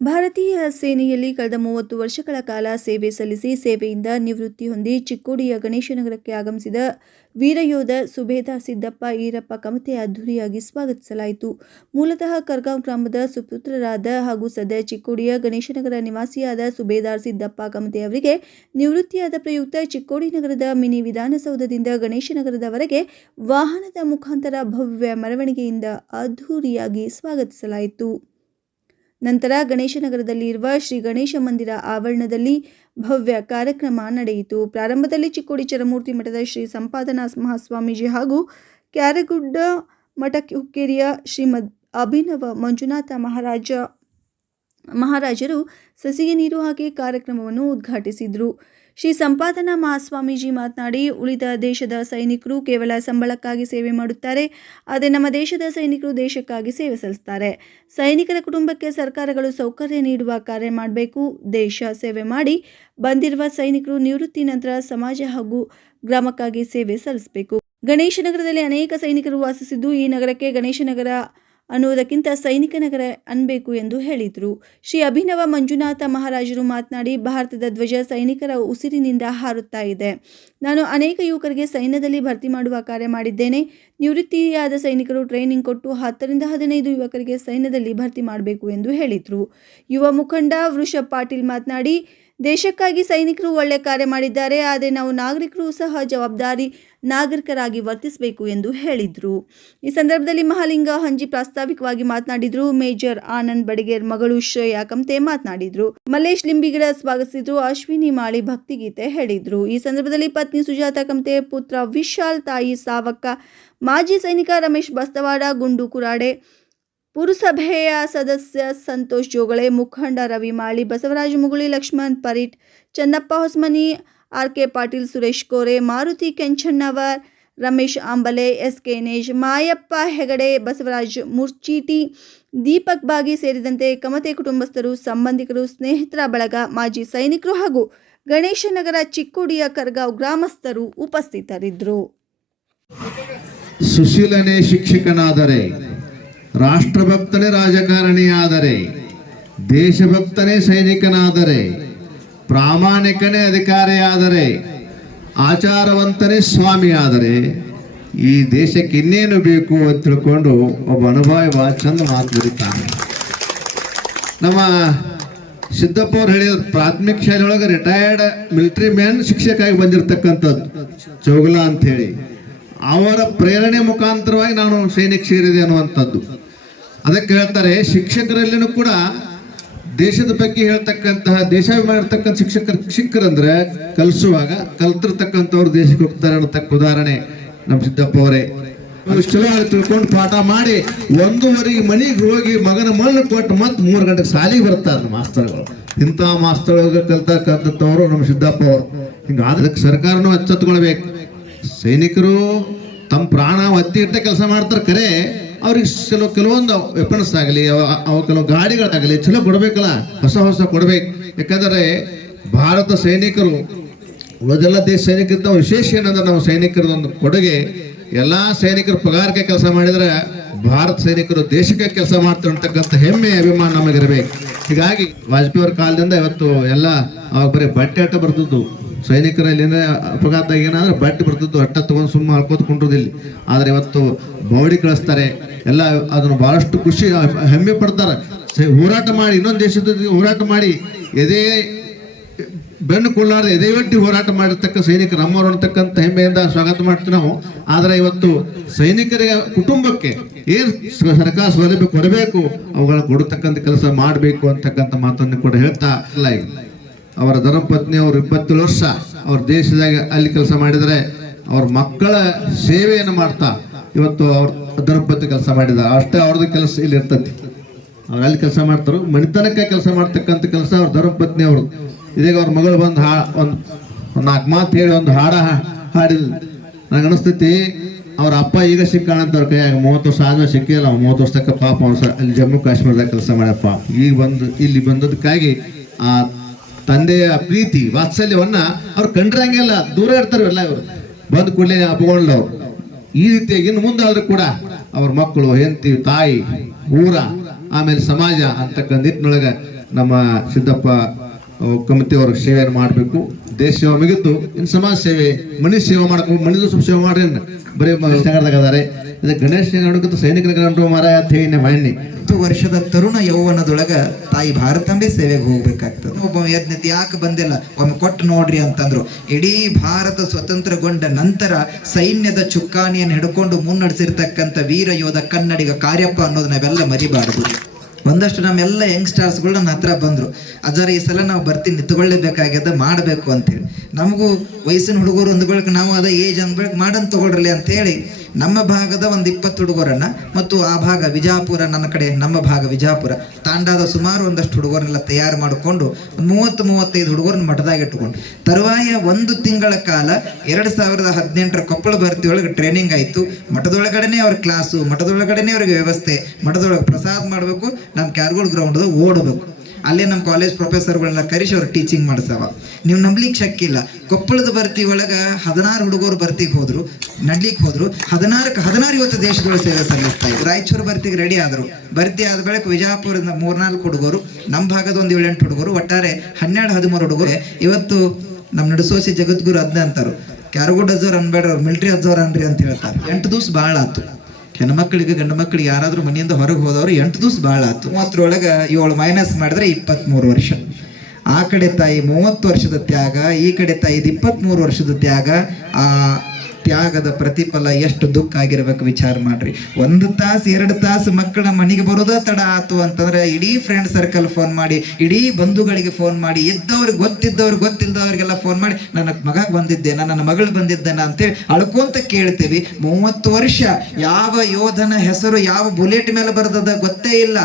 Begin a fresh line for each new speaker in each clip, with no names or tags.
ಭಾರತೀಯ ಸೇನೆಯಲ್ಲಿ ಕಳೆದ ಮೂವತ್ತು ವರ್ಷಗಳ ಕಾಲ ಸೇವೆ ಸಲ್ಲಿಸಿ ಸೇವೆಯಿಂದ ನಿವೃತ್ತಿ ಹೊಂದಿ ಚಿಕ್ಕೋಡಿಯ ಗಣೇಶನಗರಕ್ಕೆ ಆಗಮಿಸಿದ ವೀರಯೋಧ ಸುಬೇದಾರ್ ಸಿದ್ದಪ್ಪ ಈರಪ್ಪ ಕಮತೆ ಅದ್ದೂರಿಯಾಗಿ ಸ್ವಾಗತಿಸಲಾಯಿತು. ಮೂಲತಃ ಕರ್ಗಾಂವ್ ಗ್ರಾಮದ ಸುಪುತ್ರರಾದ ಹಾಗೂ ಸದ್ಯ ಚಿಕ್ಕೋಡಿಯ ಗಣೇಶನಗರ ನಿವಾಸಿಯಾದ ಸುಬೇದಾರ್ ಸಿದ್ದಪ್ಪ ಕಮತೆ ಅವರಿಗೆ ನಿವೃತ್ತಿಯಾದ ಪ್ರಯುಕ್ತ ಚಿಕ್ಕೋಡಿ ನಗರದ ಮಿನಿ ವಿಧಾನಸೌಧದಿಂದ ಗಣೇಶನಗರದವರೆಗೆ ವಾಹನದ ಮುಖಾಂತರ ಭವ್ಯ ಮೆರವಣಿಗೆಯಿಂದ ಅದ್ಧೂರಿಯಾಗಿ ಸ್ವಾಗತಿಸಲಾಯಿತು. ನಂತರ ಗಣೇಶನಗರದಲ್ಲಿರುವ ಶ್ರೀ ಗಣೇಶ ಮಂದಿರ ಆವರಣದಲ್ಲಿ ಭವ್ಯ ಕಾರ್ಯಕ್ರಮ ನಡೆಯಿತು. ಪ್ರಾರಂಭದಲ್ಲಿ ಚಿಕ್ಕೋಡಿ ಚರಮೂರ್ತಿ ಮಠದ ಶ್ರೀ ಸಂಪಾದನಾ ಮಹಾಸ್ವಾಮೀಜಿ ಹಾಗೂ ಕ್ಯಾರಗುಡ್ಡ ಮಠ ಹುಕ್ಕೇರಿಯ ಶ್ರೀಮದ್ ಅಭಿನವ ಮಂಜುನಾಥ ಮಹಾರಾಜ ಮಹಾರಾಜರು ಸಸಿಗೆ ನೀರು ಹಾಕಿ ಕಾರ್ಯಕ್ರಮವನ್ನು ಉದ್ಘಾಟಿಸಿದರು. ಶ್ರೀ ಸಂಪಾದನಾ ಮಹಾಸ್ವಾಮೀಜಿ ಮಾತನಾಡಿ, ಉಳಿದ ದೇಶದ ಸೈನಿಕರು ಕೇವಲ ಸಂಬಳಕ್ಕಾಗಿ ಸೇವೆ ಮಾಡುತ್ತಾರೆ, ಆದರೆ ನಮ್ಮ ದೇಶದ ಸೈನಿಕರು ದೇಶಕ್ಕಾಗಿ ಸೇವೆ ಸಲ್ಲಿಸ್ತಾರೆ ಸೈನಿಕರ ಕುಟುಂಬಕ್ಕೆ ಸರ್ಕಾರಗಳು ಸೌಕರ್ಯ ನೀಡುವ ಕಾರ್ಯ ಮಾಡಬೇಕು, ದೇಶ ಸೇವೆ ಮಾಡಿ, ಬಂದಿರುವ ಸೈನಿಕರು ನಿವೃತ್ತಿ ನಂತರ ಸಮಾಜ ಹಾಗೂ ಗ್ರಾಮಕ್ಕಾಗಿ ಸೇವೆ ಸಲ್ಲಿಸಬೇಕು. ಗಣೇಶನಗರದಲ್ಲಿ ಅನೇಕ ಸೈನಿಕರು ವಾಸಿಸಿದ್ದು, ಈ ನಗರಕ್ಕೆ ಗಣೇಶನಗರ ಅನ್ನುವುದಕ್ಕಿಂತ ಸೈನಿಕ ನಗರ ಅನ್ಬೇಕು ಎಂದು ಹೇಳಿದರು. ಶ್ರೀ ಅಭಿನವ ಮಂಜುನಾಥ ಮಹಾರಾಜರು ಮಾತನಾಡಿ, ಭಾರತದ ಧ್ವಜ ಸೈನಿಕರ ಉಸಿರಿನಿಂದ ಹಾರುತ್ತಾ ಇದೆ. ನಾನು ಅನೇಕ ಯುವಕರಿಗೆ ಸೈನ್ಯದಲ್ಲಿ ಭರ್ತಿ ಮಾಡುವ ಕಾರ್ಯ ಮಾಡಿದ್ದೇನೆ. ನಿವೃತ್ತಿಯಾದ ಸೈನಿಕರು ಟ್ರೈನಿಂಗ್ ಕೊಟ್ಟು ಹತ್ತರಿಂದ ಹದಿನೈದು ಯುವಕರಿಗೆ ಸೈನ್ಯದಲ್ಲಿ ಭರ್ತಿ ಮಾಡಬೇಕು ಎಂದು ಹೇಳಿದರು. ಯುವ ಮುಖಂಡ ವೃಷಭ್ ಪಾಟೀಲ್ ಮಾತನಾಡಿ ದೇಶಕ್ಕಾಗಿ ಸೈನಿಕರು ಒಳ್ಳೆ ಕಾರ್ಯ ಮಾಡಿದ್ದಾರೆ, ಆದರೆ ನಾವು ನಾಗರಿಕರು ಸಹ ಜವಾಬ್ದಾರಿ ನಾಗರಿಕರಾಗಿ ವರ್ತಿಸಬೇಕು ಎಂದು ಹೇಳಿದರು. ಈ ಸಂದರ್ಭದಲ್ಲಿ ಮಹಾಲಿಂಗ ಹಂಜಿ ಪ್ರಾಸ್ತಾವಿಕವಾಗಿ ಮಾತನಾಡಿದರು. ಮೇಜರ್ ಆನಂದ್ ಬಡಿಗೇರ್ ಮಗಳು ಶ್ರೇಯಾ ಕಮ್ತೆ ಮಾತನಾಡಿದರು. ಮಲ್ಲೇಶ್ ಲಿಂಬಿಗಿಡ ಸ್ವಾಗತಿಸಿದ್ರು. ಅಶ್ವಿನಿ ಮಾಳಿ ಭಕ್ತಿಗೀತೆ ಹೇಳಿದರು. ಈ ಸಂದರ್ಭದಲ್ಲಿ ಪತ್ನಿ ಸುಜಾತ ಕಮ್ತೆ ಪುತ್ರ ವಿಶಾಲ್ ತಾಯಿ ಸಾವಕ್ಕ, ಮಾಜಿ ಸೈನಿಕ ರಮೇಶ್ ಬಸ್ತವಾಡ, ಗುಂಡು ಕುರಾಡೆ ಪುರಸಭೆಯ ಸದಸ್ಯ ಸಂತೋಷ್ ಜೋಗಳೆ, ಮುಖಂಡ Ravi Mali, Basavaraja Muguli, Laxman Parit, Channappa Hosmani R K Patil, Suresh Kore, Maruti Kenchannavar, Ramesh Ambale S K Nej, Mayappa Hegde, Basavaraj Murchiti, Deepak Bagi ಸೇರಿದಂತೆ ಕಮತೆ ಕುಟುಂಬಸ್ಥರು, ಸಂಬಂಧಿಕರು, ಸ್ನೇಹಿತರ ಬಳಗ, ಮಾಜಿ ಸೈನಿಕರು ಹಾಗೂ ಗಣೇಶನಗರ ಚಿಕ್ಕೋಡಿಯ ಕರ್ಗಾವ್ ಗ್ರಾಮಸ್ಥರು ಉಪಸ್ಥಿತರಿದ್ದರು.
ಸುಶೀಲನೇ ಶಿಕ್ಷಕನಾದರೆ ರಾಷ್ಟ್ರಭಕ್ತನೇ ರಾಜಕಾರಣಿಯಾದರೆ, ದೇಶಭಕ್ತನೇ ಸೈನಿಕನಾದರೆ, ಪ್ರಾಮಾಣಿಕನೇ ಅಧಿಕಾರಿಯಾದರೆ, ಆಚಾರವಂತನೇ ಸ್ವಾಮಿಯಾದರೆ, ಈ ದೇಶಕ್ಕೆ ಇನ್ನೇನು ಬೇಕು ಅಂತ ತಿಳ್ಕೊಂಡು ಒಬ್ಬ ಅನುಭವಿ ಭಾಳ ಚಂದ ಮಾತು ಬರೀತಾನೆ. ನಮ್ಮ ಸಿದ್ದಪ್ಪ ಅವ್ರು ಹೇಳಿದ ಪ್ರಾಥಮಿಕ ಶಾಲೆಯೊಳಗೆ ರಿಟೈರ್ಡ್ ಮಿಲಿಟರಿ ಮ್ಯಾನ್ ಶಿಕ್ಷಕಾಗಿ ಬಂದಿರತಕ್ಕಂಥದ್ದು, ಚೌಗುಲಾ ಅಂತ ಹೇಳಿ ಅವರ ಪ್ರೇರಣೆ ಮುಖಾಂತರವಾಗಿ ನಾನು ಸೈನಿಕ ಸೇರಿದೆ ಅನ್ನುವಂಥದ್ದು. ಅದಕ್ಕೆ ಹೇಳ್ತಾರೆ, ಶಿಕ್ಷಕರಲ್ಲಿನೂ ಕೂಡ ದೇಶದ ಬಗ್ಗೆ ಹೇಳ್ತಕ್ಕಂತಹ ದೇಶಾಭಿಮಾನ ಇರ್ತಕ್ಕಂಥ ಶಿಕ್ಷಕರು ಶಿಕ್ಷಕರಂದ್ರೆ ಕಲಿಸುವಾಗ ಕಲ್ತಿರ್ತಕ್ಕಂಥವ್ರು ದೇಶಕ್ಕೆ ಹೋಗ್ತಾರೆ ಅನ್ನತಕ್ಕ ಉದಾಹರಣೆ ನಮ್ಮ ಸಿದ್ದಪ್ಪ ಅವರೇ. ಚಲೋ ತಿಳ್ಕೊಂಡು ಪಾಠ ಮಾಡಿ ಒಂದೂವರೆಗೆ ಮನೆಗೆ ಹೋಗಿ ಮಗನ ಮಣ್ಣು ಕೊಟ್ಟು ಮತ್ತೆ ಮೂರು ಗಂಟೆಗೆ ಸಾಲಿಗೆ ಬರ್ತಾರೆ ಮಾಸ್ತರ್ಗಳು. ಇಂಥ ಮಾಸ್ತರ್ಗಳಿಗೆ ಕಲ್ತಕ್ಕಂಥವ್ರು ನಮ್ಮ ಸಿದ್ದಪ್ಪ ಅವರು. ಹಿಂಗೆ ಅದಕ್ಕೆ ಸರ್ಕಾರನೂ ಎಚ್ಚೆತ್ಕೊಳ್ಬೇಕು ಸೈನಿಕರು ತಮ್ಮ ಪ್ರಾಣ ಒತ್ತಿ ಇಟ್ಟ ಕೆಲಸ ಮಾಡ್ತಾರೆ ಖರೆ ಅವ್ರಿಗೆ ಕೆಲವು ಕೆಲವೊಂದು ವೆಪನ್ಸ್ ಆಗಲಿ, ಅವು ಕೆಲವು ಗಾಡಿಗಳಾಗಲಿ ಚಲೋ ಕೊಡ್ಬೇಕಲ್ಲ, ಹೊಸ ಹೊಸ ಕೊಡ್ಬೇಕು. ಯಾಕಂದ್ರೆ ಭಾರತ ಸೈನಿಕರು, ಉಳಿದೆಲ್ಲ ದೇಶ ಸೈನಿಕರಿಂದ ವಿಶೇಷ ಏನಂದ್ರೆ ನಾವು ಸೈನಿಕರದೊಂದು ಕೊಡುಗೆ. ಎಲ್ಲಾ ಸೈನಿಕರು ಪಗಾರಕ್ಕೆ ಕೆಲಸ ಮಾಡಿದ್ರೆ ಭಾರತ ಸೈನಿಕರು ದೇಶಕ್ಕೆ ಕೆಲಸ ಮಾಡ್ತಾರೆ ಅಂತಕ್ಕಂಥ ಹೆಮ್ಮೆ, ಅಭಿಮಾನ ನಮಗಿರ್ಬೇಕು. ಹೀಗಾಗಿ ವಾಜಪೇಯಿ ಅವ್ರ ಕಾಲದಿಂದ ಇವತ್ತು ಎಲ್ಲ, ಅವಾಗ ಬರೀ ಬಟ್ಟೆ ಆಟ ಬರ್ತಿದ್ದು ಸೈನಿಕರ ಏನೇ ಅಪಘಾತ ಏನಾದ್ರೆ ಬಟ್ಟೆ ಬರ್ತಿದ್ದು ಅಟ್ಟ ತಗೊಂಡು ಸುಮ್ಮನೆ ಹಾಕೋತ್ ಕುಂಡ್ರದಿಲ್ಲ. ಆದರೆ ಇವತ್ತು ಬೌಡಿ ಕಳಿಸ್ತಾರೆ. ಎಲ್ಲ ಅದನ್ನು ಭಾಳಷ್ಟು ಖುಷಿ, ಹೆಮ್ಮೆ ಪಡ್ತಾರೆ. ಹೋರಾಟ ಮಾಡಿ, ಇನ್ನೊಂದು ದೇಶದ ಹೋರಾಟ ಮಾಡಿ, ಎದೆ ಬೆನ್ನು ಕೊಲ್ಲಾರ ಎದೆ ಒಟ್ಟಿ ಹೋರಾಟ ಮಾಡಿರ್ತಕ್ಕ ಸೈನಿಕರು ನಮ್ಮವರು ಅನ್ನತಕ್ಕಂಥ ಹೆಮ್ಮೆಯಿಂದ ಸ್ವಾಗತ ಮಾಡ್ತೀವಿ ನಾವು. ಆದರೆ ಇವತ್ತು ಸೈನಿಕರಿಗೆ, ಕುಟುಂಬಕ್ಕೆ ಏನು ಸರ್ಕಾರ ಸೌಲಭ್ಯ ಕೊಡಬೇಕು, ಅವುಗಳನ್ನ ಕೊಡತಕ್ಕಂಥ ಕೆಲಸ ಮಾಡಬೇಕು ಅಂತಕ್ಕಂಥ ಮಾತನ್ನು ಕೂಡ ಹೇಳ್ತಾ ಇಲ್ಲ ಅವರ ಧರ್ಮಪತ್ನಿ ಅವರು ಇಪ್ಪತ್ತೇಳು ವರ್ಷ ಅವ್ರ ದೇಶದಾಗ ಅಲ್ಲಿ ಕೆಲಸ ಮಾಡಿದರೆ ಅವ್ರ ಮಕ್ಕಳ ಸೇವೆಯನ್ನು ಮಾಡ್ತಾ ಇವತ್ತು ಅವ್ರ ಧರ್ಮಪತ್ನಿ ಕೆಲಸ ಮಾಡಿದ್ದಾರೆ. ಅಷ್ಟೇ ಅವ್ರದ್ದು ಕೆಲಸ ಇಲ್ಲಿ ಇರ್ತೈತಿ. ಅವ್ರು ಅಲ್ಲಿ ಕೆಲಸ ಮಾಡ್ತಾರೋ, ಮಣಿತನಕ್ಕೆ ಕೆಲಸ ಮಾಡ್ತಕ್ಕಂಥ ಕೆಲಸ ಅವ್ರ ಧರ್ಮಪತ್ನಿ ಅವರು ಇದೀಗ ಅವ್ರ ಮಗಳು ಬಂದು ಹಾ, ಒಂದು ಒಂದು ನಾಲ್ಕು ಮಾತು ಹೇಳಿ ಒಂದು ಹಾಡ ಹಾ- ನನಗೆ ನಂಗೆ ಅನಿಸ್ತೈತಿ, ಅವ್ರ ಅಪ್ಪ ಈಗ ಸಿಕ್ಕಾಣಂತವ್ರ ಅವ್ರ ಕೈಯಾಗ ಮೂವತ್ತು ವರ್ಷ ಆದ್ಮೇಲೆ ಸಿಕ್ಕಿಲ್ಲ. ಮೂವತ್ತು ವರ್ಷಕ್ಕೆ ಪಾಪ ಅವ್ನು ಸ- ಅಲ್ಲಿ ಜಮ್ಮು ಕಾಶ್ಮೀರದಾಗ ಕೆಲಸ ಮಾಡ್ಯಪ್ಪ ಈಗ ಬಂದು, ಇಲ್ಲಿ ಬಂದದಕ್ಕಾಗಿ ಆ ತಂದೆಯ ಪ್ರೀತಿ, ವಾತ್ಸಲ್ಯವನ್ನ ಅವ್ರು ಕಂಡ್ರಂಗೆಲ್ಲ ದೂರ ಇರ್ತಾರೆ ಎಲ್ಲ ಇವರು. ಬಂದು ಕೂಡಲೇ ಅಪ್ಕೊಂಡ್ಲು ಈ ರೀತಿಯಾಗಿ ಇನ್ನು ಮುಂದಾದ್ರೂ ಕೂಡ ಅವ್ರ ಮಕ್ಕಳು, ಹೆಂಡತಿ, ತಾಯಿ, ಊರ, ಆಮೇಲೆ ಸಮಾಜ ಅಂತಕ್ಕ ನಿಟ್ಟಿನೊಳಗೆ ನಮ್ಮ ಸಿದ್ದಪ್ಪ ಕಮಿಟಿಯವರು ಸೇವೆಯನ್ನು ಮಾಡಬೇಕು? ದೇಶ ಸೇವೆ ಮುಗಿತು. ಇನ್ನು ಸಮಾಜ ಸೇವೆ, ಮನಿ ಸೇವೆ ಮಾಡಬೇಕು. ಮನುಷ್ಯ ಸ್ವಲ್ಪ ಸೇವೆ ಮಾಡ್ರಿ. ಬರೀ ಅದಾರೆ. ಗಣೇಶ ನೋಡಕಂತ ಸೈನಿಕರ ಗಂಟು ಮರ ಅಂತ ಹೇಳಿ
ಹತ್ತು ವರ್ಷದ ತರುಣ ಯೌವನದೊಳಗ ತಾಯಿ ಭಾರತಂಬೆ ಸೇವೆಗೆ ಹೋಗ್ಬೇಕಾಗ್ತದೆ. ಒಬ್ಬ ಯಜ್ಞತೆ ಯಾಕೆ ಬಂದಿಲ್ಲ? ಒಮ್ಮೆ ಕೊಟ್ಟು ನೋಡ್ರಿ ಅಂತಂದ್ರು. ಇಡೀ ಭಾರತ ಸ್ವತಂತ್ರಗೊಂಡ ನಂತರ ಸೈನ್ಯದ ಚುಕ್ಕಾಣಿಯನ್ನು ಹಿಡ್ಕೊಂಡು ಮುನ್ನಡೆಸಿರ್ತಕ್ಕಂಥ ವೀರ ಯೋಧ ಕನ್ನಡಿಗ ಕಾರ್ಯಪ್ಪ ಅನ್ನೋದು ನಾವೆಲ್ಲ ಮರಿಬಾರದು. ಒಂದಷ್ಟು ನಮ್ಮೆಲ್ಲ ಯಂಗ್ಸ್ಟರ್ಸ್ಗಳು ನನ್ನ ಹತ್ರ ಬಂದರು. ಅಜರ ಈ ಸಲ ನಾವು ಬರ್ತೀನಿ ನಿಂತ್ಕೊಳ್ಳೇಬೇಕಾಗ್ಯದ ಮಾಡಬೇಕು ಅಂತೇಳಿ ನಮಗೂ ವಯಸ್ಸಿನ ಹುಡುಗರು ಅಂದ್ಬಳಕ್ಕೆ ನಾವು ಅದ ಏಜ್ ಅಂದ್ಬಳಕ್ಕೆ ಮಾಡನ್ ತಗೊಳ್ರಲಿ ಅಂತ ಹೇಳಿ ನಮ್ಮ ಭಾಗದ ಒಂದು ಇಪ್ಪತ್ತು ಹುಡುಗರನ್ನ ಮತ್ತು ಆ ಭಾಗ ವಿಜಾಪುರ, ನನ್ನ ಕಡೆ ನಮ್ಮ ಭಾಗ ವಿಜಾಪುರ. ತಾಂಡಾದ ಸುಮಾರು ಒಂದಷ್ಟು ಹುಡುಗರನ್ನೆಲ್ಲ ತಯಾರು ಮಾಡಿಕೊಂಡು ಮೂವತ್ತು, ಮೂವತ್ತೈದು ಹುಡುಗರನ್ನ ಮಠದಾಗ ಇಟ್ಟುಕೊಂಡು. ತರುವಾಯ ಒಂದು ತಿಂಗಳ ಕಾಲ ಎರಡು ಸಾವಿರದ ಹದಿನೆಂಟರ ಕೊಪ್ಪಳ ಭರ್ತಿ ಒಳಗೆ ಟ್ರೈನಿಂಗ್ ಆಯಿತು. ಮಠದೊಳಗಡೆನೆ ಅವ್ರ ಕ್ಲಾಸು ಮಠದೊಳಗಡೆನೆ ಅವ್ರಿಗೆ ವ್ಯವಸ್ಥೆ, ಮಠದೊಳಗೆ ಪ್ರಸಾದ ಮಾಡಬೇಕು ನಮ್ಮ ಕ್ಯಾರ್ಗೋಳ್ ಗ್ರೌಂಡ್ ಓಡಬೇಕು. ಅಲ್ಲೇ ನಮ್ಮ ಕಾಲೇಜ್ ಪ್ರೊಫೆಸರ್ಗಳನ್ನ ಕರೆಸಿ ಅವ್ರು ಟೀಚಿಂಗ್ ಮಾಡಿಸವ. ನೀವು ನಂಬ್ಲಿಕ್ಕೆ ಶಕ್ಕಿಲ್ಲ ಕೊಪ್ಪಳದ ಭರ್ತಿ ಒಳಗೆ ಹದಿನಾರು ಹುಡುಗರು ಭರ್ತಿಗೆ ಹೋದ್ರು ನಡ್ಲಿಕ್ಕೆ ಹೋದ್ರು ಹದಿನಾರಕ್ಕೆ ಹದಿನಾರು ಇವತ್ತು ದೇಶದೊಳಗೆ ಸೇವೆ ಸಲ್ಲಿಸ್ತಾ ಇದ್ರು. ರಾಯಚೂರು ಭರ್ತಿಗೆ ರೆಡಿ ಆದ್ರು. ಭರ್ತಿ ಆದ ಬಳಿಕ ವಿಜಯಪುರದ ಮೂರ್ನಾಲ್ಕು ಹುಡುಗರು ನಮ್ಮ ಭಾಗದ ಒಂದು ಏಳೆಂಟು ಹುಡುಗರು, ಒಟ್ಟಾರೆ ಹನ್ನೆರಡು, ಹದಿಮೂರು ಹುಡುಗರು. ಇವತ್ತು ನಮ್ಮ ನಡೆಸೋಸಿ ಜಗದ್ಗುರು ಅದ್ನ ಅಂತಾರು ಕ್ಯಾರಗುಡ್ ಅಜೋರ್ ಅನ್ಬೇಡ್ರ ಮಿಲ್ಟ್ರಿ ಅಜೋರ್ ಅನ್ರಿ ಅಂತ ಹೇಳ್ತಾರೆ. ಎಂಟು ದಿವ್ಸ ಭಾಳ ಆತು. ಹೆಣ್ಮಕ್ಳಿಗೆ ಗಂಡು ಮಕ್ಕಳಿಗೆ ಯಾರಾದರೂ ಮನೆಯಿಂದ ಹೊರಗೆ ಹೋದವರು ಎಂಟು ದಿವಸ ಭಾಳ ಆಯ್ತು ಮೂವತ್ತರೊಳಗೆ ಏಳು ಮೈನಸ್ ಮಾಡಿದ್ರೆ ಇಪ್ಪತ್ತ್ಮೂರು ವರ್ಷ. ಆ ಕಡೆ ತಾಯಿ ಮೂವತ್ತು ವರ್ಷದ ತ್ಯಾಗ, ಈ ಕಡೆ ತಾಯಿದು ಇಪ್ಪತ್ತ್ಮೂರು ವರ್ಷದ ತ್ಯಾಗ, ಆ ತ್ಯಾಗದ ಪ್ರತಿಫಲ ಎಷ್ಟು ದುಃಖ ಆಗಿರ್ಬೇಕು ವಿಚಾರ ಮಾಡ್ರಿ. ಒಂದು ತಾಸು, ಎರಡು ತಾಸು ಮಕ್ಕಳ ಮನೆಗೆ ಬರೋದ ತಡ ಆತು ಅಂತಂದ್ರೆ ಇಡೀ ಫ್ರೆಂಡ್ ಸರ್ಕಲ್ ಫೋನ್ ಮಾಡಿ, ಇಡೀ ಬಂಧುಗಳಿಗೆ ಫೋನ್ ಮಾಡಿ, ಇದ್ದವ್ರಿಗೆ ಗೊತ್ತಿದ್ದವ್ರಿಗೆ ಗೊತ್ತಿಲ್ಲದವ್ರಿಗೆಲ್ಲ ಫೋನ್ ಮಾಡಿ, ನನ್ನ ಮಗ ಬಂದಿದ್ದೇನ, ನನ್ನ ಮಗಳು ಬಂದಿದ್ದೇನ ಅಂತೇಳಿ ಅಳ್ಕೊಂತ ಕೇಳ್ತೀವಿ. ಮೂವತ್ತು ವರ್ಷ ಯಾವ ಯೋಧನ ಹೆಸರು, ಯಾವ ಬುಲೆಟ್ ಮೇಲೆ ಬರ್ದದ ಗೊತ್ತೇ ಇಲ್ಲ.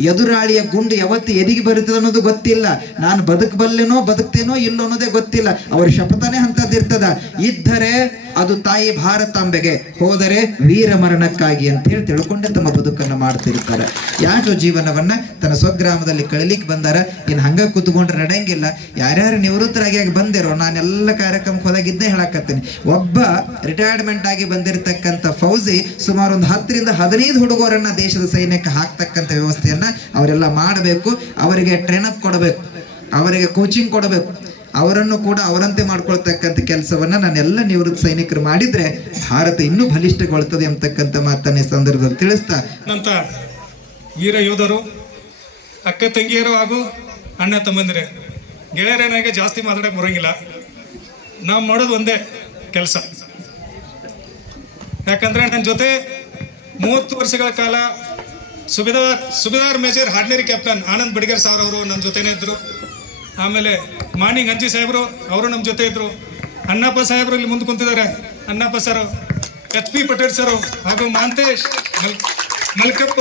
ಎದುರಾಳಿಯ ಗುಂಡು ಯಾವತ್ತು ಎದಿಗೆ ಬರುತ್ತದೆ ಅನ್ನೋದು ಗೊತ್ತಿಲ್ಲ. ನಾನು ಬದುಕಬಲ್ಲೆನೋ, ಬದುಕ್ತೇನೋ ಇಲ್ಲೋ ಅನ್ನೋದೇ ಗೊತ್ತಿಲ್ಲ. ಅವ್ರ ಶಪಥನೇ ಅಂತದಿರ್ತದ ಇದ್ದರೆ ಅದು ತಾಯಿ ಭಾರತಾಂಬೆಗೆ ಹೋದರೆ ವೀರ ಮರಣಕ್ಕಾಗಿ ಅಂತ ಹೇಳಿ ತಿಳ್ಕೊಂಡೇ ತಮ್ಮ ಬದುಕನ್ನು ಮಾಡ್ತಿರ್ತಾರೆ. ಯಾಕೋ ಜೀವನವನ್ನ ತನ್ನ ಸ್ವಗ್ರಾಮದಲ್ಲಿ ಕಳಲಿಕ್ಕೆ ಬಂದಾರ, ಇನ್ನು ಹಂಗ ಕೂತ್ಕೊಂಡ್ರೆ ನಡೆಯಂಗಿಲ್ಲ. ಯಾರ್ಯಾರು ನಿವೃತ್ತರಾಗಿ ಆಗಿ ಬಂದಿರೋ, ನಾನೆಲ್ಲ ಕಾರ್ಯಕ್ರಮಕ್ಕೆ ಹೋದಾಗಿದ್ದೇ ಹೇಳಕತ್ತೀನಿ. ಒಬ್ಬ ರಿಟೈರ್ಮೆಂಟ್ ಆಗಿ ಬಂದಿರತಕ್ಕಂಥ ಫೌಜಿ ಸುಮಾರು ಒಂದು ಹತ್ತರಿಂದ ಹದಿನೈದು ಹುಡುಗರನ್ನ ದೇಶದ ಸೈನ್ಯಕ್ಕೆ ಹಾಕ್ತಕ್ಕಂಥ ವ್ಯವಸ್ಥೆಯನ್ನ ಅವರೆಲ್ಲ ಮಾಡಬೇಕು, ಅವರಿಗೆ ಟ್ರೈನ್ ಅಪ್ ಕೊಡಬೇಕು, ಅವರಿಗೆ ಕೋಚಿಂಗ್ ಕೊಡಬೇಕು. ಅವರನ್ನು ಕೂಡ ಅವರಂತೆ ಮಾಡ್ಕೊಳ್ತಕ್ಕಂಥ ಕೆಲಸವನ್ನ ನಾನೆಲ್ಲ ನಿವೃತ್ತ ಸೈನಿಕರು ಮಾಡಿದ್ರೆ ಭಾರತ ಇನ್ನೂ ಬಲಿಷ್ಠಗೊಳ್ತದೆ ಅಂತಕ್ಕಂಥ ಮಾತನ್ನ ಸಂದರ್ಭದಲ್ಲಿ ತಿಳಿಸ್ತಾ
ನಂತ ವೀರ ಯೋಧರು, ಅಕ್ಕ ತಂಗಿಯರು ಹಾಗೂ ಅಣ್ಣ ತಮ್ಮಂದಿರೇ ಗೆಳೆಯರೇನಾಗೆ ಜಾಸ್ತಿ ಮಾತಾಡಕ್ಕೆ ಬರೋಂಗಿಲ್ಲ. ನಾವು ಮಾಡೋದು ಒಂದೇ ಕೆಲಸ. ಯಾಕಂದ್ರೆ ನನ್ನ ಜೊತೆ ಮೂವತ್ತು ವರ್ಷಗಳ ಕಾಲ subedar subedar major honorary captain Anand Badiger sir ಅವರು ನನ್ನ ಜೊತೆನೇ ಇದ್ರು. ಆಮೇಲೆ ಮಾರ್ನಿಂಗ್ ಅಂಜಿ ಸಾಹೇಬರು ಅವರು ನಮ್ಮ ಜೊತೆ ಇದ್ರು. ಅಣ್ಣಪ್ಪ ಸಾಹೇಬರು ಇಲ್ಲಿ ಮುಂದೆ ಕುಂತಿದ್ದಾರೆ Annappa sir, H P Patel sir ಹಾಗೂ ಮಾಂತೇಶ್ ಮಲ್, ಮಲ್ಕಪ್ಪ,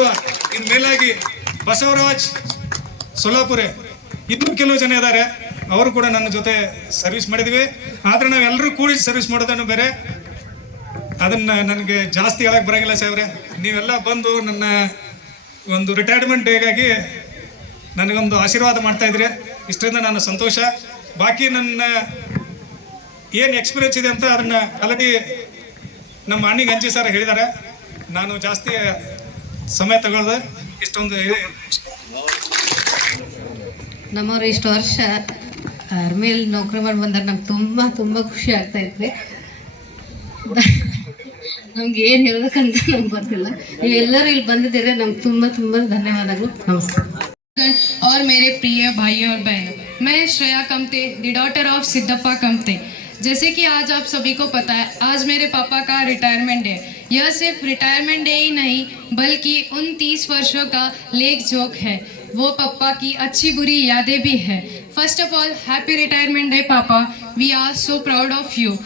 ಇನ್ ಮೇಲಾಗಿ ಬಸವರಾಜ್ ಸೊಲ್ಲಾಪುರೆ ಇನ್ನೂ ಕೆಲವು ಜನ ಇದ್ದಾರೆ ಅವರು ಕೂಡ ನನ್ನ ಜೊತೆ ಸರ್ವಿಸ್ ಮಾಡಿದ್ವಿ. ಆದ್ರೆ ನಾವೆಲ್ಲರೂ ಕೂಡಿ ಸರ್ವಿಸ್ ಮಾಡೋದನ್ನು ಬೇರೆ. ಅದನ್ನ ನನಗೆ ಜಾಸ್ತಿ ಹೇಳಕ್ ಬರಂಗಿಲ್ಲ ಸಾಹೇಬ್ರೆ. ನೀವೆಲ್ಲ ಬಂದು ನನ್ನ ಒಂದು ರಿಟೈರ್ಮೆಂಟ್ ಡೇಗಾಗಿ ನನಗೊಂದು ಆಶೀರ್ವಾದ ಮಾಡ್ತಾ ಇದ್ರೆ. ಇಷ್ಟರಿಂದ ನಾನು ಸಂತೋಷ. ಬಾಕಿ ನನ್ನ ಏನು ಎಕ್ಸ್ಪೀರಿಯನ್ಸ್ ಇದೆ ಅಂತ ಅದನ್ನ ಆಲ್ರೆಡಿ ನಮ್ಮ ಅಣ್ಣಿಗೆ ಹಂಚಿ ಸರ್ ಹೇಳಿದ್ದಾರೆ. ನಾನು ಜಾಸ್ತಿ ಸಮಯ ತಗೊಳ್ದೆ. ಇಷ್ಟೊಂದು
ನಮ್ಮವರು ಇಷ್ಟು ವರ್ಷ ಆರ್ಮಿಯಲ್ಲಿ ನೌಕರಿ ಮಾಡಿ ಬಂದಾಗ ನಮ್ಗೆ ತುಂಬ ತುಂಬ ಖುಷಿ ಆಗ್ತಾ ಇತ್ತು ನಮ್ಗೆ ಏನು ಹೇಳ್ಬೇಕಂತ ನಮ್ಗೆ ಗೊತ್ತಿಲ್ಲ ನೀವೆಲ್ಲರೂ ಇಲ್ಲಿ ಬಂದಿದ್ದೀರಿ ನಮ್ಗೆ ತುಂಬ ತುಂಬ ಧನ್ಯವಾದಗಳು ನಮಸ್ಕಾರ
और मेरे प्रिय भाइयों और बहनों मैं Shreya Kamte the daughter of Siddhappa Kamte जैसे कि आज आप सभी को पता है आज मेरे पापा का रिटायरमेंट डे यह सिर्फ रिटायरमेंट डे ही नहीं बल्कि उन तीस वर्षों का लेख जोक है वो पापा की अच्छी बुरी यादें भी है first of all happy retirement day पापा we are so proud of you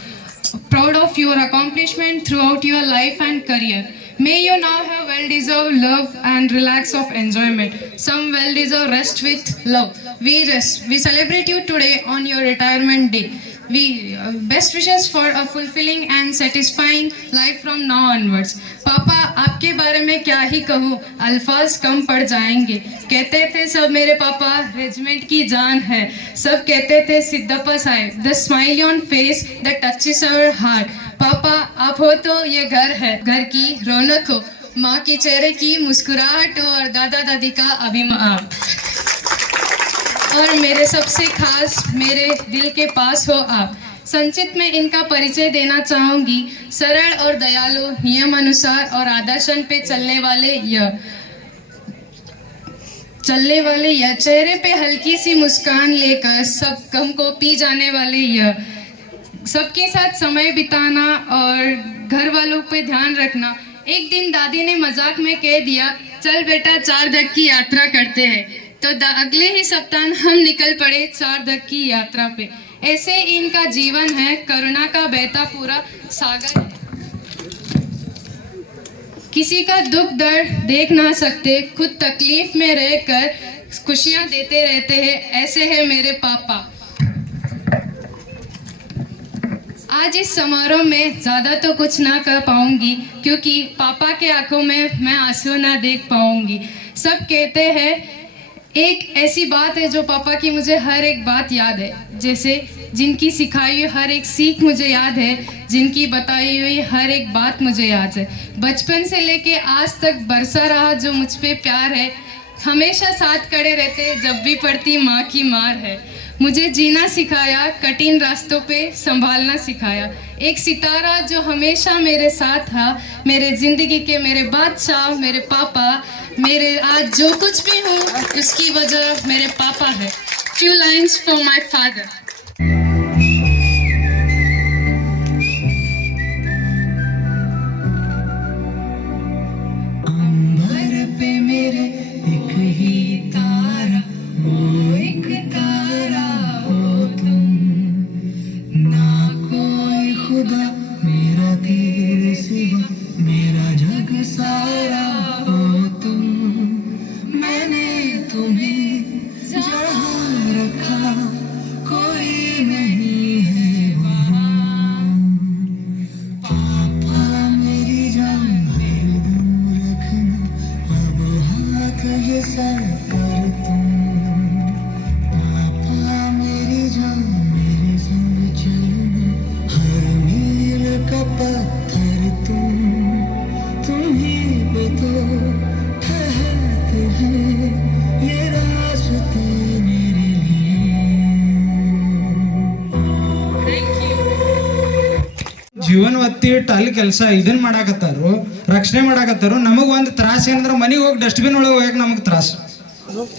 proud of your accomplishment throughout your life and career. May you now have well-deserved love and relax of enjoyment. Some well-deserved rest with love. We rest. We celebrate you today on your retirement day. We uh, best wishes for a fulfilling and satisfying life from now onwards. पापा आपके बारे में क्या ही कहूँ? अल्फाज कम पड़ जाएँगे। कहते थे सब मेरे पापा रेजिमेंट की जान है। सब कहते थे सिद्धप्पा साहेब the smile on face the touches our heart पापा आप हो तो ये घर है घर की रौनक हो। माँ के चेहरे की मुस्कुराहट और दादा दादी का अभिमान। और मेरे सबसे खास मेरे दिल के पास हो आप। संचित में इनका परिचय देना चाहूँगी। सरल और दयालु नियम अनुसार और आदर्शन पे चलने वाले यह चलने वाले यह चेहरे पे हल्की सी मुस्कान लेकर सब गम को पी जाने वाले यह सबके साथ समय बिताना और घर वालों पे ध्यान रखना। एक दिन दादी ने मज़ाक में कह दिया, चल बेटा, चार धक की यात्रा करते हैं। तो अगले ही सप्ताह हम निकल पड़े चार धक की यात्रा पे। ऐसे इनका जीवन है, करुणा का बहता पूरा सागर। किसी का दुख दर्द देख ना सकते, खुद तकलीफ़ में रहकर खुशियाँ देते रहते हैं, ऐसे है मेरे पापा। आज इस समारोह में ज़्यादा तो कुछ ना कर पाऊँगी, क्योंकि पापा के आँखों में मैं आँसू ना देख पाऊँगी। सब कहते हैं एक ऐसी बात है जो पापा की मुझे हर एक बात याद है। जैसे जिनकी सिखाई हुई हर एक सीख मुझे याद है, जिनकी बताई हुई हर एक बात मुझे याद है। बचपन से लेके आज तक बरसा रहा जो मुझ पर प्यार है, हमेशा साथ खड़े रहते जब भी पड़ती माँ की मार है। मुझे जीना सिखाया, कठिन रास्तों पे संभालना सिखाया। एक सितारा जो हमेशा मेरे साथ था, मेरे ज़िंदगी के मेरे बादशाह, मेरे पापा, मेरे आज जो कुछ भी हूँ, उसकी वजह मेरे पापा है। Few lines for my
father पे मेरे एक ही
ಕೆಲಸ ಇದನ್ನ ಮಾಡಾಕತ್ತಾರು ರಕ್ಷಣೆ ಮಾಡಾಕತ್ತಾರು ನಮಗ್ ಒಂದ್ ತ್ರಾಸ ಏನಂದ್ರೆ ಮನೆಗೆ ಹೋಗಿ ಡಸ್ಟ್ಬಿನ್ ಒಳಗೆ ಹೋಗಕ್ಕೆ ನಮಗ್ ತ್ರಾಸ.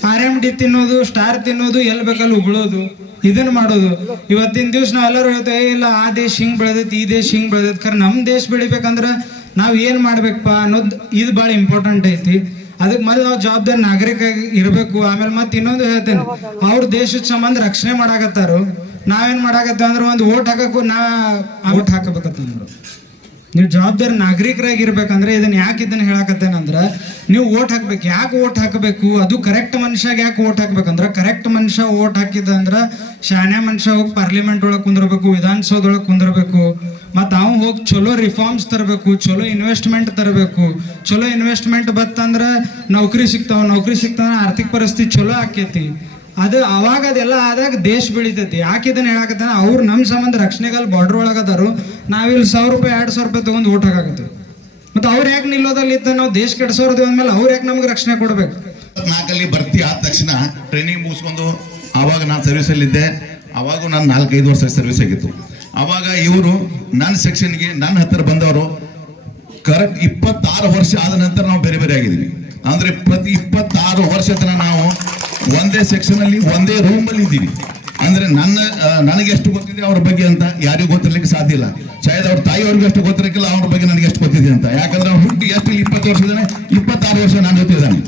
ಆರ್ ಎಂ ಡಿ ತಿನ್ನೋದು ಸ್ಟಾರ್ ತಿನ್ನೋದು ಎಲ್ಲಿ ಬೇಕಲ್ಲಿ ಉಗುಳೋದು ಇದನ್ನ ಮಾಡೋದು. ಇವತ್ತಿನ ದಿವ್ಸ ನಾವೆಲ್ಲರೂ ಹೇಳ್ತೇವೆ "ಏ, ಇಲ್ಲ ಆ ದೇಶ ಹಿಂಗ್ ಬೆಳೆದೈತಿ ಈ ದೇಶ ಹಿಂಗ್ ಬೆಳೆದೈತಿ. ಖರೆ ನಮ್ಮ ದೇಶ ಬೆಳಿಬೇಕಂದ್ರ ನಾವ್ ಏನ್ ಮಾಡ್ಬೇಕಪ್ಪ ಅನ್ನೋದು ಇದು ಭಾಳ ಇಂಪಾರ್ಟೆಂಟ್ ಐತಿ. ಅದಕ್ಕೆ ಮೊದಲು ನಾವು ಜವಾಬ್ದಾರಿ ನಾಗರಿಕ ಇರಬೇಕು. ಆಮೇಲೆ ಮತ್ತೆ ಇನ್ನೊಂದು ಹೇಳ್ತೇನೆ ಅವ್ರ ದೇಶದ ಸಂಬಂಧ ರಕ್ಷಣೆ ಮಾಡಾಕತ್ತಾರು. ನಾವೇನ್ ಮಾಡಾಕತ್ತೇವೆ ಅಂದ್ರೆ ಒಂದು ಓಟ್ ಹಾಕಕ್ಕೂ ನಾ ಓಟ್ ಹಾಕಬೇಕತ್ತಂದ್ರು ನೀವು ಜವಾಬ್ದಾರಿ ನಾಗರಿಕರಾಗಿ ಇರ್ಬೇಕಂದ್ರೆ ಇದನ್ನ ಯಾಕೆ ಇದನ್ನ ಹೇಳಕತ್ತೇನಂದ್ರ ನೀವು ಓಟ್ ಹಾಕ್ಬೇಕು. ಯಾಕೆ ಓಟ್ ಹಾಕಬೇಕು? ಅದು ಕರೆಕ್ಟ್ ಮನುಷ್ಯಾಗ ಯಾಕೆ ಓಟ್ ಹಾಕ್ಬೇಕಂದ್ರ ಕರೆಕ್ಟ್ ಮನುಷ್ಯ ಓಟ್ ಹಾಕಿದಂದ್ರ ಶಾಣೆ ಮನುಷ್ಯ ಹೋಗಿ ಪಾರ್ಲಿಮೆಂಟ್ ಒಳಗೆ ಕುಂದಿರ್ಬೇಕು ವಿಧಾನಸೌಧ ಒಳಗೆ ಕುಂದಿರ್ಬೇಕು. ಮತ್ತು ಅವ್ ಹೋಗಿ ಚಲೋ ರಿಫಾರ್ಮ್ಸ್ ತರಬೇಕು, ಚಲೋ ಇನ್ವೆಸ್ಟ್ಮೆಂಟ್ ತರಬೇಕು. ಚಲೋ ಇನ್ವೆಸ್ಟ್ಮೆಂಟ್ ಬತ್ತಂದ್ರೆ ನೌಕರಿ ಸಿಗ್ತಾವ. ನೌಕರಿ ಸಿಗ್ತಾವ ಆರ್ಥಿಕ ಪರಿಸ್ಥಿತಿ ಚಲೋ ಆಕೈತಿ. ಅದು ಅವಾಗ ಅದೆಲ್ಲ ಆದಾಗ ದೇಶ ಬೆಳಿತೈತಿ. ಇದನ್ನ ಹೇಳಕತ್ತಾನ? ಅವ್ರು ನಮ್ಮ ಸಂಬಂಧ ರಕ್ಷಣೆಗಲ್ಲಿ ಬಾರ್ಡರ್ ಒಳಗದಾರು ನಾವಿಲ್ಲಿ ಸಾವಿರ ರೂಪಾಯಿ, ಎರಡು ಸಾವಿರ ರೂಪಾಯಿ ತೊಗೊಂಡು ಓಟ್ ಹಾಕಾಕತ್ತೀವಿ. ಮತ್ತು ಅವ್ರು ಯಾಕೆ ನಿಲ್ಲೋದಲ್ಲಿ ಇದ್ದ ನಾವು ದೇಶ ಕೆಡ್ಸೋರ್ದು ಅಂದ್ಮೇಲೆ ಅವ್ರು ಯಾಕೆ ನಮ್ಗೆ ರಕ್ಷಣೆ ಕೊಡ್ಬೇಕು?
ನಾಲ್ಕಲ್ಲಿ ಭರ್ತಿ ಆದ ತಕ್ಷಣ ಟ್ರೈನಿಂಗ್ ಮುಗಿಸ್ಕೊಂಡು ಆವಾಗ ನಾನು ಸರ್ವಿಸಲ್ಲಿದ್ದೆ ಅವಾಗ ನಾನು ನಾಲ್ಕೈದು ವರ್ಷ ಸರ್ವಿಸ್ ಆಗಿತ್ತು. ಅವಾಗ ಇವರು ನನ್ನ ಸೆಕ್ಷನ್ಗೆ ನನ್ನ ಹತ್ತಿರ ಬಂದವರು ಕರೆಕ್ಟ್ ಇಪ್ಪತ್ತಾರು ವರ್ಷ ಆದ ನಂತರ ನಾವು ಬೇರೆ ಬೇರೆ ಆಗಿದ್ದೀವಿ ಅಂದ್ರೆ ಪ್ರತಿ ಇಪ್ಪತ್ತಾರು ವರ್ಷ ನಾವು ಒಂದೇ ಸೆಕ್ಷನ್ ಅಲ್ಲಿ, ಒಂದೇ ರೂಮ್ ಅಲ್ಲಿ ಇದ್ದೀವಿ ಅಂದ್ರೆ ನನ್ನ ನನಗೆ ಎಷ್ಟು ಗೊತ್ತಿದೆ ಅವ್ರ ಬಗ್ಗೆ ಅಂತ ಯಾರಿಗೂ ಗೊತ್ತಿರ್ಲಿಕ್ಕೆ ಸಾಧ್ಯ ಇಲ್ಲ. ಶಾಯದ್ ಅವ್ರ ತಾಯಿಯವ್ರಿಗೂ ಎಷ್ಟು ಗೊತ್ತಿರಕ್ಕಿಲ್ಲ, ಅವ್ರ ಬಗ್ಗೆ ನನಗೆ ಎಷ್ಟು ಗೊತ್ತಿದೆ ಅಂತ. ಯಾಕಂದ್ರೆ ಅವ್ರು ಹುಟ್ಟಿ ಎಷ್ಟು ಇಪ್ಪತ್ತು ವರ್ಷ ಇದ್ದಾನೆ, ಇಪ್ಪತ್ತಾರು ವರ್ಷ ನಾನು ಗೊತ್ತಿದ್ದಾನೆ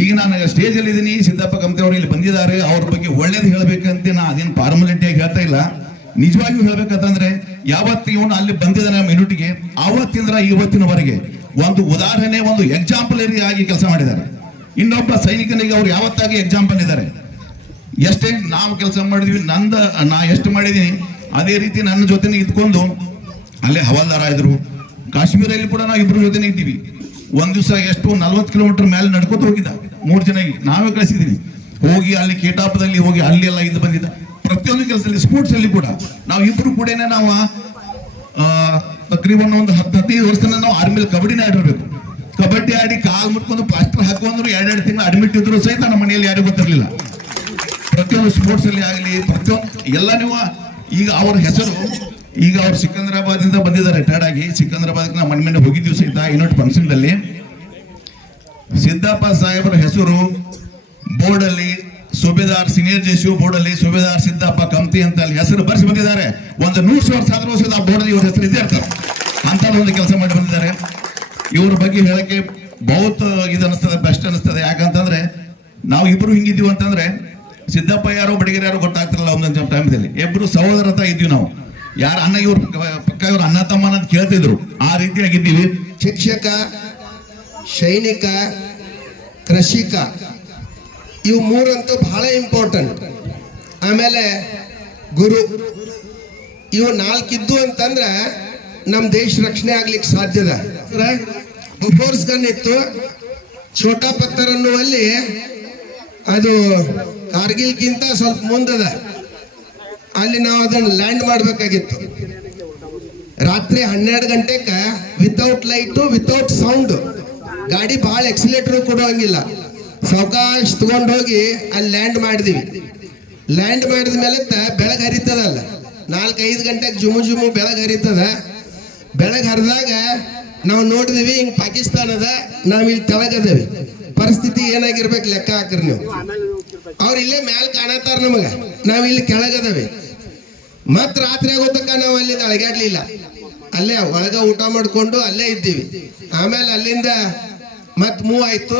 ಈಗ ನಾನು ಸ್ಟೇಜ್ ಅಲ್ಲಿ ಇದ್ದೀನಿ, ಸಿದ್ದಪ್ಪ ಕಮತೆ ಅವರು ಇಲ್ಲಿ ಬಂದಿದ್ದಾರೆ, ಅವ್ರ ಬಗ್ಗೆ ಒಳ್ಳೇದು ಹೇಳಬೇಕಂತ ನಾ ಅದೇನು ಫಾರ್ಮಾಲಿಟಿಯಾಗಿ ಹೇಳ್ತಾ ಇಲ್ಲ. ನಿಜವಾಗಿಯೂ ಹೇಳ್ಬೇಕಂತಂದ್ರೆ, ಯಾವತ್ತು ಇವನು ಅಲ್ಲಿ ಬಂದಿದ್ದಾನೆ ಮಿನುಟಿಗೆ ಆವತ್ತಿಂದ ಇವತ್ತಿನವರೆಗೆ ಒಂದು ಉದಾಹರಣೆ, ಒಂದು ಎಕ್ಸಾಂಪಲ್ ಆಗಿ ಕೆಲಸ ಮಾಡಿದ್ದಾರೆ. ಇನ್ನೊಬ್ಬ ಸೈನಿಕನಿಗೆ ಅವ್ರು ಯಾವತ್ತಾಗಿ ಎಕ್ಸಾಂಪಲ್ ಇದ್ದಾರೆ? ಎಷ್ಟೇ ನಾವು ಕೆಲಸ ಮಾಡಿದ್ವಿ, ನಂದ, ನಾ ಎಷ್ಟು ಮಾಡಿದೀನಿ ಅದೇ ರೀತಿ ನನ್ನ ಜೊತೆನೇ ಇದ್ಕೊಂಡು ಅಲ್ಲೇ ಹವಾಲ್ದಾರ ಇದ್ರು. ಕಾಶ್ಮೀರಲ್ಲಿ ಕೂಡ ನಾವು ಇಬ್ರು ಜೊತೆನೆ ಇದ್ದೀವಿ. ಒಂದು ದಿವಸ ಎಷ್ಟು ನಲ್ವತ್ತು ಕಿಲೋಮೀಟರ್ ಮೇಲೆ ನಡ್ಕೊತ ಹೋಗಿದ್ದ. ಮೂರು ಜನ ನಾವೇ ಕಳಿಸಿದೀವಿ. ಹೋಗಿ ಅಲ್ಲಿ ಕೇಟಾಪದಲ್ಲಿ ಹೋಗಿ ಅಲ್ಲಿ ಎಲ್ಲ ಇದ್ದು ಬಂದಿದ್ದ. ಪ್ರತಿಯೊಂದು ಕೆಲಸದಲ್ಲಿ ಸ್ಪೋರ್ಟ್ಸ್ ಅಲ್ಲಿ ಕೂಡ ನಾವು ಇಬ್ರು ಕೂಡ ನಾವು ತಕ್ರೀಬನ್ ಒಂದು ಹತ್ತು ಹದಿನೈದು ವರ್ಷದಿಂದ ನಾವು ಆರ್ಮಿಲಿ ಕಬಡ್ಡಿನ ಆಡಿರ್ಬೇಕು ಕಬಡ್ಡಿ ಆಡಿ ಕಾಲ್ ಮುಟ್ಕೊಂಡು ಪ್ಲಾಸ್ಟರ್ ಹಾಕೊಂಡ್ರು ಎರಡೆರಡು ತಿಂಗಳು ಅಡ್ಮಿಟ್ ಇದ್ರು ಸಹಿತ ನಮ್ಮ ಮನೆಯಲ್ಲಿ ಯಾರಿಗೂ ಗೊತ್ತಿರಲಿಲ್ಲ. ಪ್ರತಿಯೊಂದು ಸ್ಪೋರ್ಟ್ಸ್ ಅಲ್ಲಿ ಆಗಲಿ, ಪ್ರತಿಯೊಂದು ಎಲ್ಲ ನೀವು ಈಗ ಅವ್ರ ಹೆಸರು, ಈಗ ಅವ್ರು ಸಿಕಂದ್ರಾಬಾದ್ ಇಂದ ಬಂದಿದ್ದಾರೆ ರಿಟೈರ್ಡ್ ಆಗಿ ಸಿಕಂದ್ರಾಬಾದ್ ನಾವು ಮನೆ ಮನೆ ಹೋಗಿದ್ದೀವಿ ಸಹಿತ ಇನ್ನೊಟ್ಟು ಫಂಕ್ಷನ್ ಅಲ್ಲಿ. ಸಿದ್ದಪ್ಪ ಸಾಹೇಬರ ಹೆಸರು ಬೋರ್ಡ್ ಅಲ್ಲಿ, ಸುಬೇದಾರ್ ಸೀನಿಯರ್ ಜೆಸಿಯು ಬೋರ್ಡ್ ಅಲ್ಲಿ, ಸುಬೇದಾರ್ ಸಿದ್ದಪ್ಪ ಕಮ್ತಿ ಅಂತ ಅಲ್ಲಿ ಹೆಸರು ಬರ್ಸಿ ಬಂದಿದ್ದಾರೆ. ಒಂದು ನೂರು ಸಾವಿರ ಸಾವಿರ ವರ್ಷದ ಆ ಬೋರ್ಡ್ ಅಲ್ಲಿ ಇವ್ರ ಹೆಸರು ಇದ್ದೇ ಇರ್ತಾರೆ. ಅಂತ ಒಂದು ಕೆಲಸ ಮಾಡಿ ಬಂದಿದ್ದಾರೆ. ಇವ್ರ ಬಗ್ಗೆ ಹೇಳಕ್ಕೆ ಬಹುತ್ ಇದು ಅನಿಸ್ತದೆ ಬೆಸ್ಟ್ ಅನಿಸ್ತದೆ ಯಾಕಂತಂದ್ರೆ ನಾವು ಇಬ್ರು ಹಿಂಗಿದ್ದೀವಿ ಅಂತಂದ್ರೆ ಸಿದ್ದಪ್ಪ ಯಾರು, ಬಡಗೇರಿ ಯಾರು ಗೊತ್ತಾಗ್ತಿರಲ್ಲ ಒಂದೊಂದು ಟೈಮ್ದಲ್ಲಿ ಇಬ್ರು ಸಹೋದರತ ಇದ್ವಿ ನಾವು. ಯಾರ ಅಣ್ಣ ಇವ್ರ, ಪಕ್ಕ ಇವ್ರ ಅಣ್ಣ ತಮ್ಮ ಅಂತ ಕೇಳ್ತಿದ್ರು. ಆ ರೀತಿಯಾಗಿದ್ದೀವಿ
ಶಿಕ್ಷಕ, ಸೈನಿಕ, ಕೃಷಿಕ, ಇವು ಮೂರಂತೂ ಬಹಳ ಇಂಪಾರ್ಟೆಂಟ್ ಆಮೇಲೆ ಗುರು, ಇವು ನಾಲ್ಕಿದ್ದು ಅಂತಂದ್ರೆ ನಮ್ಮ ದೇಶ ರಕ್ಷಣೆ ಆಗ್ಲಿಕ್ಕೆ ಸಾಧ್ಯದ ಬಫೋರ್ಸ್ ಗನ್ ಇತ್ತು. ಛೋಟಾ ಪತ್ತರ್ ಅನ್ನುವಲ್ಲಿ ಅದು ಕಾರ್ಗಿಲ್ಗಿಂತ ಸ್ವಲ್ಪ ಮುಂದದ ಅಲ್ಲಿ ನಾವು ಅದನ್ನು ಲ್ಯಾಂಡ್ ಮಾಡಬೇಕಾಗಿತ್ತು. ರಾತ್ರಿ ಹನ್ನೆರಡು ಗಂಟೆಕ ವಿತೌಟ್ ಲೈಟು ವಿತೌಟ್ ಸೌಂಡ್ ಗಾಡಿ ಭಾಳ ಎಕ್ಸಿಲೇಟರ್ ಕೊಡೋಂಗಿಲ್ಲ. ಸಾವಕಾಶ ತಗೊಂಡು ಹೋಗಿ ಅಲ್ಲಿ ಲ್ಯಾಂಡ್ ಮಾಡಿದ್ವಿ. ಲ್ಯಾಂಡ್ ಮಾಡಿದ ಮೇಲೆ ಬೆಳಗ್ಗೆ ಹರಿತದಲ್ಲ. ನಾಲ್ಕೈದು ಗಂಟೆಗೆ ಜುಮು ಜುಮು ಬೆಳಗ್ಗೆ ಹರಿತದ. ಬೆಳಗ್ಗೆ ಹರಿದಾಗ ನಾವು ನೋಡಿದ್ವಿ ಹಿಂಗ್ ಪಾಕಿಸ್ತಾನದ ನಾವ್ ಇಲ್ಲಿ ತೆಳಗದೇವಿ. ಪರಿಸ್ಥಿತಿ ಏನಾಗಿರ್ಬೇಕು ಲೆಕ್ಕ ಹಾಕ್ರಿ ನೀವು. ಅವ್ರು ಇಲ್ಲೇ ಮ್ಯಾಲ್ ಕಾಣತಾರ ನಮಗ. ನಾವ್ ಇಲ್ಲಿ ಕೆಳಗದವಿ. ಮತ್ ರಾತ್ರಿ ಆಗೋತಕ್ಕ ನಾವು ಅಲ್ಲಿ ಅಳಗಾಡ್ಲಿಲ್ಲ. ಅಲ್ಲೇ ಒಳಗ ಊಟ ಮಾಡ್ಕೊಂಡು ಅಲ್ಲೇ ಇದ್ದೀವಿ. ಆಮೇಲೆ ಅಲ್ಲಿಂದ ಮತ್ ಮೂವ್ ಆಯ್ತು.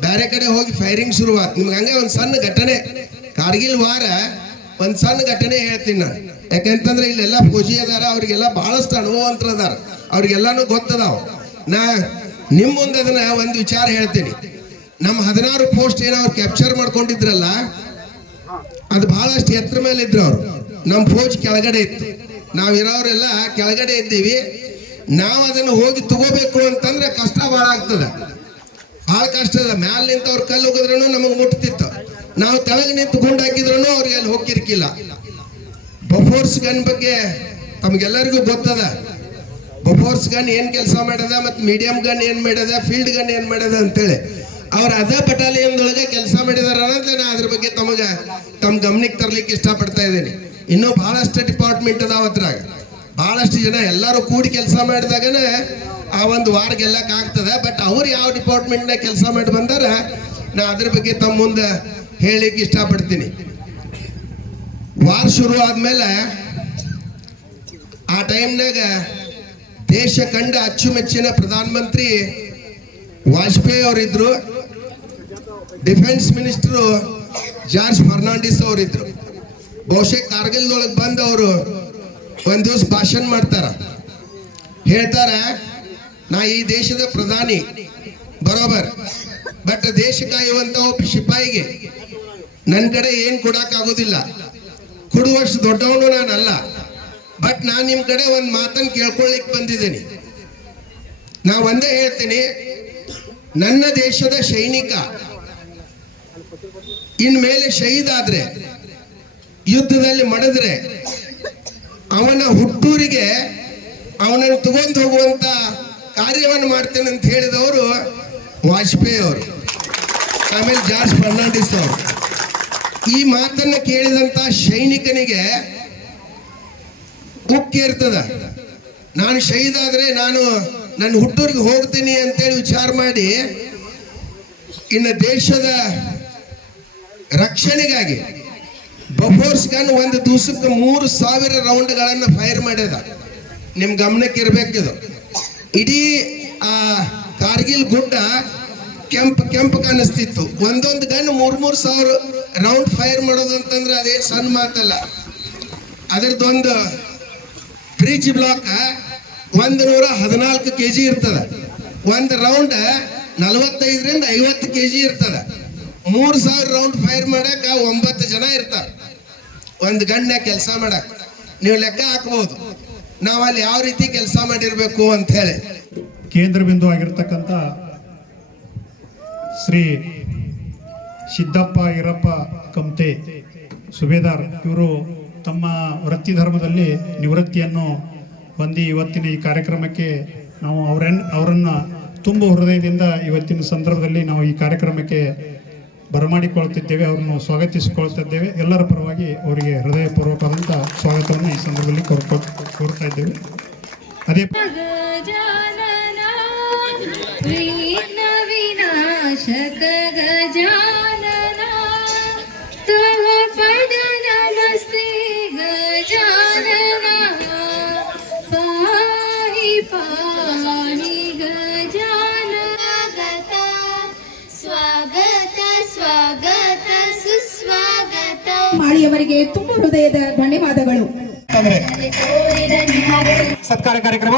ಬೇರೆ ಕಡೆ ಹೋಗಿ ಫೈರಿಂಗ್ ಶುರುವಾತ್. ನಿಮ್ಗೆ ಹಂಗೆ ಒಂದು ಸಣ್ಣ ಘಟನೆ. ಕಾರ್ಗಿಲ್ ವಾರ ಒಂದ್ ಸಣ್ಣ ಘಟನೆ ಹೇಳ್ತೀನಿ ನಾನು. ಯಾಕಂತಂದ್ರೆ ಇಲ್ಲೆಲ್ಲ ಖುಷಿ ಅದಾರ ಅವ್ರಿಗೆಲ್ಲ ಬಹಳಷ್ಟು ಅನುಭವಂತರ ಅದಾರ ಅವ್ರಿಗೆಲ್ಲಾನು ಗೊತ್ತದಾವ್. ನಾ ನಿಮ್ ಮುಂದೆ ಅದನ್ನ ಒಂದು ವಿಚಾರ ಹೇಳ್ತೀನಿ. ನಮ್ಮ ಹದಿನಾರು ಪೋಸ್ಟ್ ಏನೋ ಅವ್ರು ಕ್ಯಾಪ್ಚರ್ ಮಾಡ್ಕೊಂಡಿದ್ರಲ್ಲ, ಅದು ಬಹಳಷ್ಟು ಎತ್ತರ ಮೇಲೆ ಇದ್ರು ಅವರು. ನಮ್ಮ ಫೋಜ್ ಕೆಳಗಡೆ ಇತ್ತು. ನಾವಿರೋರೆಲ್ಲ ಕೆಳಗಡೆ ಇದ್ದೀವಿ. ನಾವು ಅದನ್ನು ಹೋಗಿ ತಗೋಬೇಕು ಅಂತಂದ್ರೆ ಕಷ್ಟ ಬಹಳ ಆಗ್ತದೆ. ಬಹಳ ಕಷ್ಟ ಅದ ಮ್ಯಾಲ ನಿಂತವ್ರು ಕಲ್ಲು ಹೋಗಿದ್ರು ನಮಗೆ ಮುಟ್ತಿತ್ತು. ನಾವು ತೆಳಗೆ ನಿಂತು ಗುಂಡು ಹಾಕಿದ್ರು ಅವ್ರಿಗೆ ಅಲ್ಲಿ ಹೋಗಿರ್ಕಿಲ್ಲ ಬಫೋರ್ಸ್ ಗನ್ ಬಗ್ಗೆ ತಮಗೆಲ್ಲರಿಗೂ ಗೊತ್ತದ. ಬಫೋರ್ಸ್ ಗನ್ ಏನ್ ಕೆಲಸ ಮಾಡದ ಮತ್ತು ಮೀಡಿಯಂ ಗನ್ ಏನ್ ಮಾಡ್ಯದ ಫೀಲ್ಡ್ ಗನ್ ಏನ್ ಮಾಡ್ಯದ ಅಂತೇಳಿ ಅವ್ರ ಅದೇ ಬಟಾಲಿಯನ್ದೊಳಗೆ ಕೆಲಸ ಮಾಡಿದಾರ ಅನ್ನೋದು ನಾ ಅದ್ರ ಬಗ್ಗೆ ತಮಗ ತಮ್ಮ ಗಮನಕ್ಕೆ ತರ್ಲಿಕ್ಕೆ ಇಷ್ಟಪಡ್ತಾ ಇದ್ದೀನಿ. ಇನ್ನೂ ಬಹಳಷ್ಟು ಡಿಪಾರ್ಟ್ಮೆಂಟ್ ಅದಾವ ಅದ್ರಾಗ. ಬಹಳಷ್ಟು ಜನ ಎಲ್ಲರೂ ಕೂಡಿ ಕೆಲಸ ಮಾಡಿದಾಗನೇ ಆ ಒಂದು ವಾರ ಗೆಲ್ಲಕ್ ಆಗ್ತದೆ ಬಟ್ ಅವ್ರು ಯಾವ ಡಿಪಾರ್ಟ್ಮೆಂಟ್ನಾಗ ಕೆಲಸ ಮಾಡಿ ಬಂದಾರ, ನಾ ಅದ್ರ ಬಗ್ಗೆ ತಮ್ಮ ಮುಂದೆ ಹೇಳಿಕ್ಕೆ ಇಷ್ಟಪಡ್ತೀನಿ. ವಾರ ಶುರು ಆದ್ಮೇಲೆ ಆ ಟೈಮ್ನಾಗ ದೇಶ ಕಂಡ ಅಚ್ಚುಮೆಚ್ಚಿನ ಪ್ರಧಾನಮಂತ್ರಿ ವಾಜಪೇಯಿ ಅವರಿದ್ರು, ಡಿಫೆನ್ಸ್ ಮಿನಿಸ್ಟರ್ ಜಾರ್ಜ್ ಫರ್ನಾಂಡಿಸ್ ಅವರಿದ್ರು. ಬಹುಶಃ ಕಾರ್ಗಿಲ್ದೊಳಗೆ ಬಂದು ಅವರು ಒಂದ್ ದಿವಸ ಭಾಷಣ ಮಾಡ್ತಾರ. ಹೇಳ್ತಾರ, ನಾ ಈ ದೇಶದ ಪ್ರಧಾನಿ, ಬರೋಬರ್. ಬಟ್ ದೇಶ ಕಾಯುವಂತ ಒಬ್ಬ ಸಿಪಾಯಿಗೆ ನನ್ನ ಕಡೆ ಏನ್ ಕೊಡಕ್ ಆಗೋದಿಲ್ಲ ಕೊಡುವಷ್ಟು ದೊಡ್ಡವನು ನಾನಲ್ಲ. ಬಟ್ ನಾನು ನಿಮ್ ಕಡೆ ಒಂದ್ ಮಾತನ್ನು ಕೇಳ್ಕೊಳ್ಳಿಕ್ ಬಂದಿದ್ದೀನಿ. ನಾ ಒಂದೇ ಹೇಳ್ತೀನಿ, ನನ್ನ ದೇಶದ ಸೈನಿಕ ಇನ್ಮೇಲೆ ಶಹೀದ್ ಆದ್ರೆ, ಯುದ್ಧದಲ್ಲಿ ಮಡಿದ್ರೆ, ಅವನ ಹುಟ್ಟೂರಿಗೆ ಅವನನ್ನು ತಗೊಂಡು ಹೋಗುವಂತ ಕಾರ್ಯವನ್ನು ಮಾಡ್ತೇನೆ ಅಂತ ಹೇಳಿದವರು ವಾಜಪೇಯಿ ಅವರು, ಆಮೇಲೆ ಜಾರ್ಜ್ ಫರ್ನಾಂಡಿಸ್ ಅವರು, ಈ ಮಾತನ್ನ ಕೇಳಿದಂತ ಸೈನಿಕನಿಗೆ ಉಕ್ಕೇರ್ತದ ನಾನು ಶಹೀದ್ ಆದ್ರೆ ನಾನು ನನ್ನ ಹುಟ್ಟೂರಿಗೆ ಹೋಗ್ತೀನಿ ಅಂತೇಳಿ ವಿಚಾರ ಮಾಡಿ, ಇನ್ನು ದೇಶದ ರಕ್ಷಣೆಗಾಗಿ ಬಫೋರ್ಸ್ ಗನ್ ಒಂದು ದಿವಸಕ್ಕೆ ಮೂರು ಸಾವಿರ ರೌಂಡ್ಗಳನ್ನು ಫೈರ್ ಮಾಡ್ಯದ. ನಿಮ್ಮ ಗಮನಕ್ಕೆ ಇಡೀ ಆ ಕಾರ್ಗಿಲ್ ಗುಡ್ಡ ಕೆಂಪ್ ಕೆಂಪ್ ಕಾಣಿಸ್ತಿತ್ತು. ಒಂದೊಂದು ಗನ್ ಮೂರ್ ಮೂರ್ ಸಾವಿರ ರೌಂಡ್ ಫೈರ್ ಮಾಡೋದು ಅಂತಂದ್ರೆ ಅದೇ ಸಣ್ಣ ಮಾತಲ್ಲ. ಅದರದೊಂದು ಬ್ರಿಡ್ಜ್ ಬ್ಲಾಕ್ ಒಂದು ನೂರ ಹದಿನಾಲ್ಕು ಕೆ ಜಿ ಇರ್ತದ. ಒಂದು ರೌಂಡ್ ನಲವತ್ತೈದರಿಂದ ಐವತ್ತು ಕೆ ಜಿ ಇರ್ತದ. ಮೂರು ಸಾವಿರ ರೌಂಡ್ ಫೈರ್ ಮಾಡಕ್ ಒಂಬತ್ತು ಜನ ಇರ್ತಾರೆ. ಒಂದು ಗಂಡ ಕೆಲಸ ಮಾಡಕ್. ನೀವು ಲೆಕ್ಕ ಹಾಕ್ಬೋದು. ನಾವು ಅಲ್ಲಿ ಯಾವ ರೀತಿ ಕೆಲಸ ಮಾಡಿರ್ಬೇಕು ಅಂತ ಹೇಳಿ.
ಕೇಂದ್ರ ಬಿಂದು ಆಗಿರ್ತಕ್ಕಂಥ ಶ್ರೀ ಸಿದ್ದಪ್ಪ ಈರಪ್ಪ ಕಮತೆ ಸುಬೇದಾರ್ ಇವರು ತಮ್ಮ ವೃತ್ತಿ ಧರ್ಮದಲ್ಲಿ ನಿವೃತ್ತಿಯನ್ನು ಹೊಂದಿ ಇವತ್ತಿನ ಈ ಕಾರ್ಯಕ್ರಮಕ್ಕೆ ನಾವು ಅವರನ್ನ ಅವರನ್ನು ತುಂಬ ಹೃದಯದಿಂದ ಇವತ್ತಿನ ಸಂದರ್ಭದಲ್ಲಿ ನಾವು ಈ ಕಾರ್ಯಕ್ರಮಕ್ಕೆ ಬರಮಾಡಿಕೊಳ್ತಿದ್ದೇವೆ, ಅವರನ್ನು ಸ್ವಾಗತಿಸಿಕೊಳ್ತಿದ್ದೇವೆ. ಎಲ್ಲರ ಪರವಾಗಿ ಅವರಿಗೆ ಹೃದಯಪೂರ್ವಕವಾದಂಥ ಸ್ವಾಗತವನ್ನು ಈ ಸಂದರ್ಭದಲ್ಲಿ ಕೋರ್ಕೊ, ಕೋರ್ತಾ ಇದ್ದೇವೆ. ಅದೇ
ಗಜಾನನ ವಿಘ್ನ ವಿನಾಶಕ ಗಜಾನನ ತವ ಪದ ನಮಸ್ತೆ ಗಜಾನನ ಪಾಹಿ ಪಾಹಿ ಗಜಾನನ ಸ್ವಾಗತ ಸ್ವಾಗತ ಸುಸ್ವಾಗತ
ಮಾಳಿಯವರಿಗೆ ತುಂಬ ಹೃದಯದ ಧನ್ಯವಾದಗಳು
ಸತ್ಕಾರ ಕಾರ್ಯಕ್ರಮ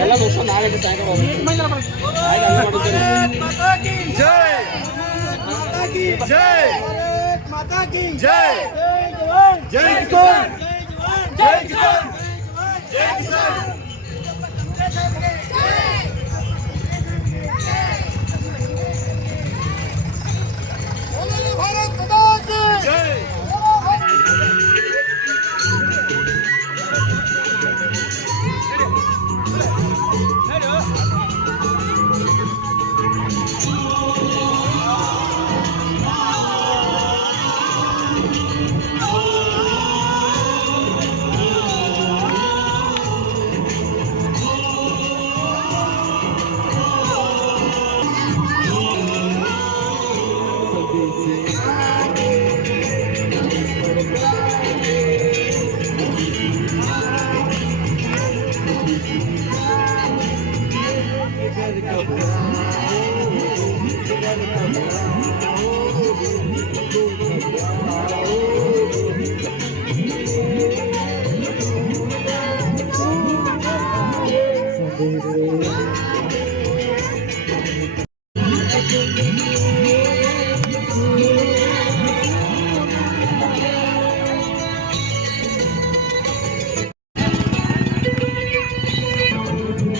ಎಲ್ಲ ದೋಷ ನಾಳೆ ಸಾಯಂಕಾಲ ಜೈ ಜೈ ಜೈ ಜೈ ಕಿಸಾನ್ ಜೈ ಕಿಸಾನ್ ಜೈ ಕಿಸಾನ್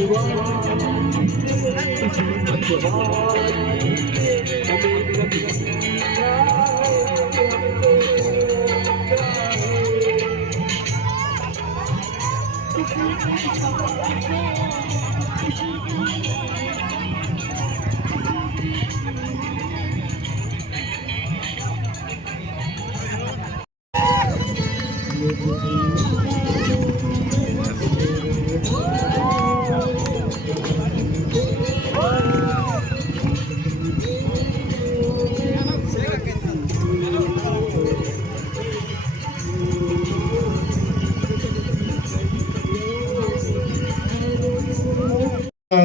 我제는그 만.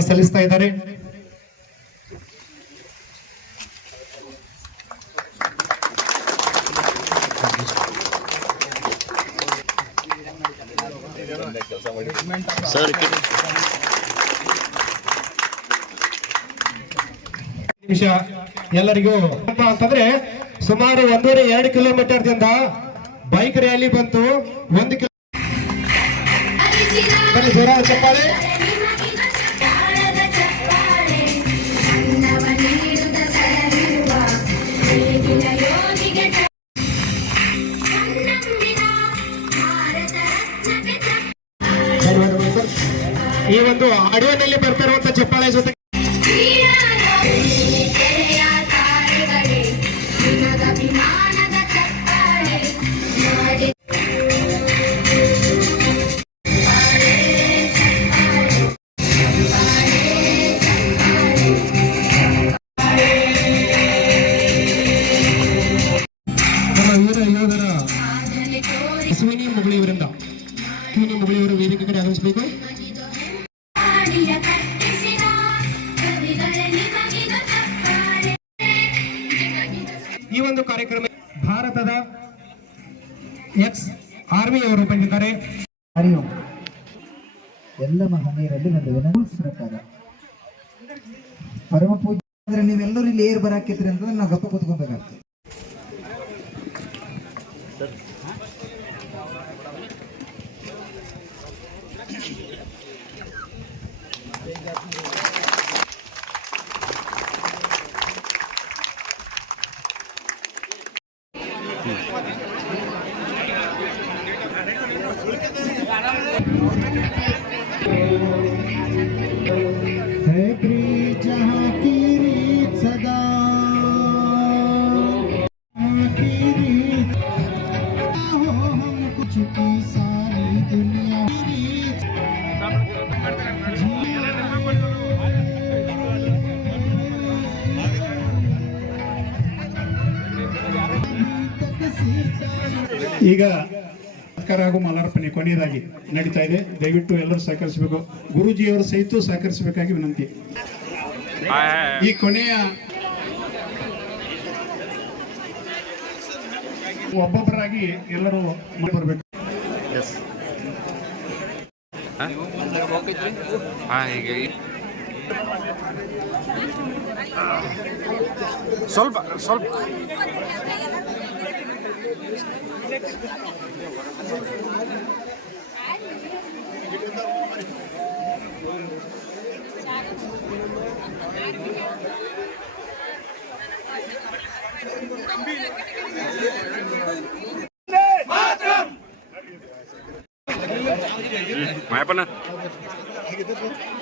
ಸಲ್ಲಿಸ್ತಾ ಇದ್ದಾರೆ. ನಿಮಿಷ ಎಲ್ಲರಿಗೂ ಅಂತಂದ್ರೆ ಸುಮಾರು ಒಂದೂವರೆ ಎರಡು ಕಿಲೋಮೀಟರ್ ದಿಂದ ಬೈಕ್ ರ್ಯಾಲಿ ಬಂತು. ಒಂದು
ಕಿಲೋ ಚಪ್ಪಾಳೆ. ಪರಮ ಪೂಜೆ ಅಂದ್ರೆ ನೀವೆಲ್ಲರೂ ಇಲ್ಲಿ ಏರ್ ಬರಾಕಿದ್ರಿ ಅಂತಂದ್ರೆ ನಾವು ಗಪ್ಪ ಕೂತ್ಕೊಬೇಕಾಗ್ತದೆ.
ಕೊನೆಯದಾಗಿ ನಡೀತಾ ಇದೆ. ದಯವಿಟ್ಟು ಎಲ್ಲರೂ ಸಹಕರಿಸಬೇಕು. ಗುರುಜಿಯವರು ಸಹಿತ ಸಹಕರಿಸಬೇಕಾಗಿ ವಿನಂತಿ. ಈ ಕೊನೆಯ ಒಬ್ಬೊಬ್ಬರಾಗಿ ಎಲ್ಲರೂ ಬರಬೇಕು.
ಸ್ವಲ್ಪ ಸ್ವಲ್ಪ. 하나.